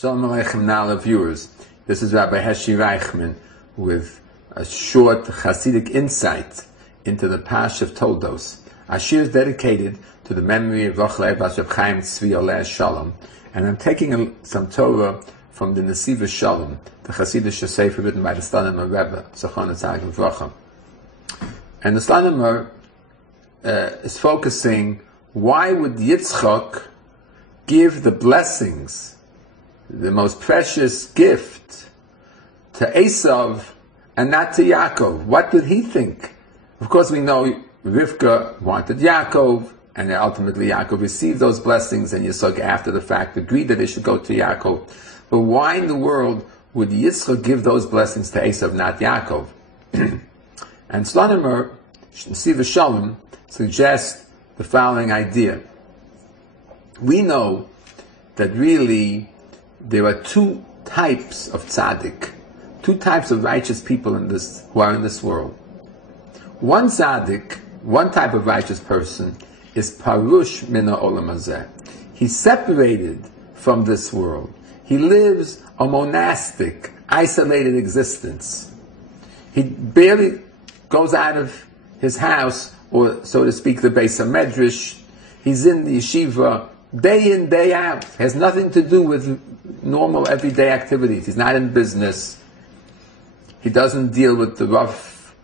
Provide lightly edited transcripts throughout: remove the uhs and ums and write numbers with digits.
Shalom Aleichem Nala viewers. This is Rabbi Hershel Reichman with a short Hasidic insight into the Parshat of Toldot. Our shiur is dedicated to the memory of Rachel Bas Reb Chaim Tzvi Oleh Shalom, and I'm taking some Torah from the Nesiva Shalom, the Hasidic Sefer written by the Slonimer Rebbe, Zachon Tzag V'Vracha. And the Slonimer is focusing, why would Yitzchak give the blessings, the most precious gift, to Eisav and not to Yaakov? What did he think? Of course, we know Rivka wanted Yaakov, and ultimately Yaakov received those blessings, and Yitzchak, after the fact, agreed that they should go to Yaakov. But why in the world would Yitzchak give those blessings to Eisav, not Yaakov? And Slonimer, Nesiva Shalom, suggests the following idea. We know that really there are two types of tzaddik, two types of righteous people who are in this world. One tzaddik, one type of righteous person, is parush mina olam hazeh. He's separated from this world. He lives a monastic, isolated existence. He barely goes out of his house, or so to speak, the Beis HaMedrash. He's in the yeshiva day in, day out. Has nothing to do with normal everyday activities. He's not in business. He doesn't deal with the rough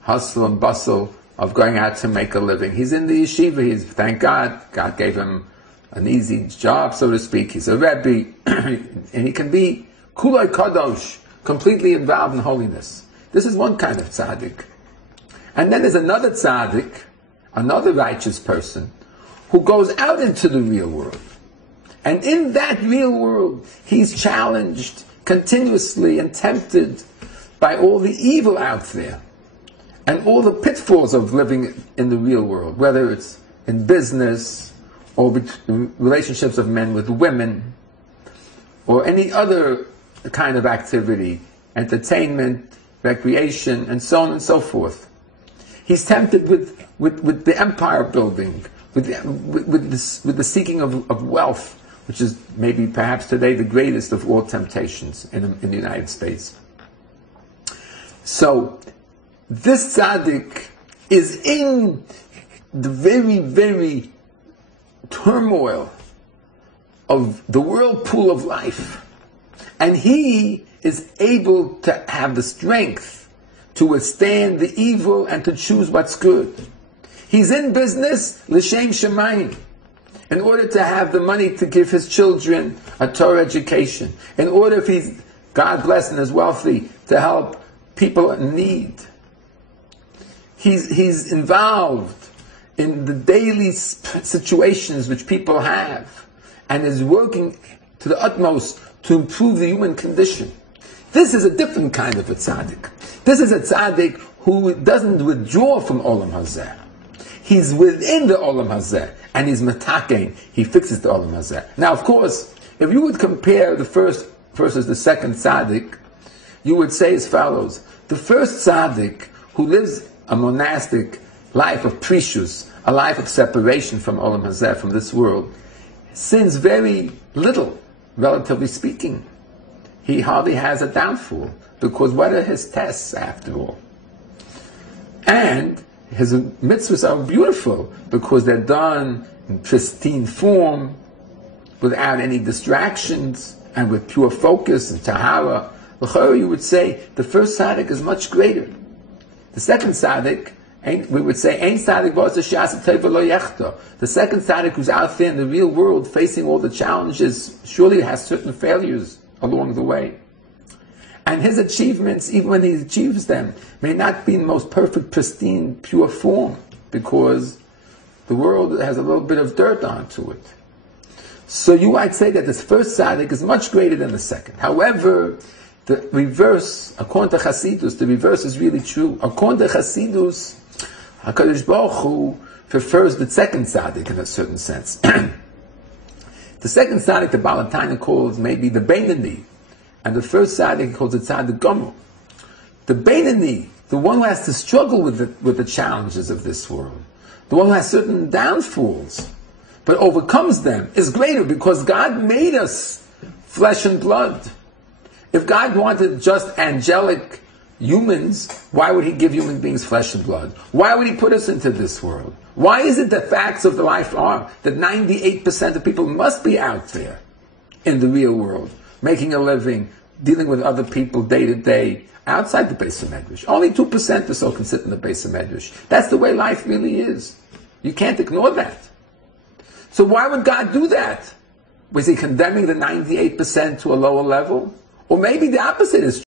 hustle and bustle of going out to make a living. He's in the yeshiva. Thank God, God gave him an easy job, so to speak. He's a Rebbe, and he can be kulay kadosh, completely involved in holiness. This is one kind of tzaddik. And then there's another tzaddik, another righteous person, who goes out into the real world. And in that real world, he's challenged continuously and tempted by all the evil out there and all the pitfalls of living in the real world, whether it's in business or relationships of men with women or any other kind of activity, entertainment, recreation, and so on and so forth. He's tempted with the empire building, with the seeking of wealth, which is maybe perhaps today the greatest of all temptations in the United States. So this tzaddik is in the very, very turmoil of the whirlpool of life, and he is able to have the strength to withstand the evil and to choose what's good. He's in business, l'shem shemayim, in order to have the money to give his children a Torah education, in order, if he's, God bless and is wealthy, to help people in need. He's involved in the daily situations which people have, and is working to the utmost to improve the human condition. This is a different kind of a tzaddik. This is a tzaddik who doesn't withdraw from olam hazeh. He's within the olam hazeh, and he's metakein. He fixes the olam hazeh. Now, of course, if you would compare the first versus the second tzaddik, you would say as follows: the first tzaddik, who lives a monastic life of prishus, a life of separation from olam hazeh, from this world, sins very little, relatively speaking. He hardly has a downfall, because what are his tests after all? And his mitzvahs are beautiful, because they're done in pristine form, without any distractions, and with pure focus and tahara. L'chorah, you would say the first tzaddik is much greater. The second tzaddik, we would say, ein tzaddik v'osa she'asa teva lo yechta. The second tzaddik, who's out there in the real world, facing all the challenges, surely has certain failures along the way. And his achievements, even when he achieves them, may not be in the most perfect, pristine, pure form, because the world has a little bit of dirt onto it. So you might say that this first tzaddik is much greater than the second. However, the reverse, according to Chassidus, the reverse is really true. According to Chassidus, HaKadosh Baruch Hu prefers the second tzaddik in a certain sense. The second tzaddik, the Baal HaTanya calls maybe the Beinani, and the first tzaddik calls it tzaddik gomer. The Beinani, the one who has to struggle with the challenges of this world, the one who has certain downfalls, but overcomes them, is greater, because God made us flesh and blood. If God wanted just angelic humans, why would he give human beings flesh and blood? Why would he put us into this world? Why is it that facts of the life are that 98% of people must be out there in the real world, making a living, dealing with other people day to day, outside the Beis Medrash? Only 2% or so can sit in the Beis Medrash. That's the way life really is. You can't ignore that. So why would God do that? Was he condemning the 98% to a lower level? Or maybe the opposite is true.